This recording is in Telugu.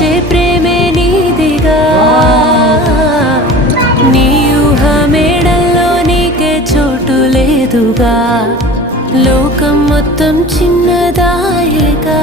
ఇచ్చే ప్రేమే నీదిగా నీ ఊహ మేడల్లో నీకే చోటు లేదుగా లోకం మొత్తం చిన్నదాయేగా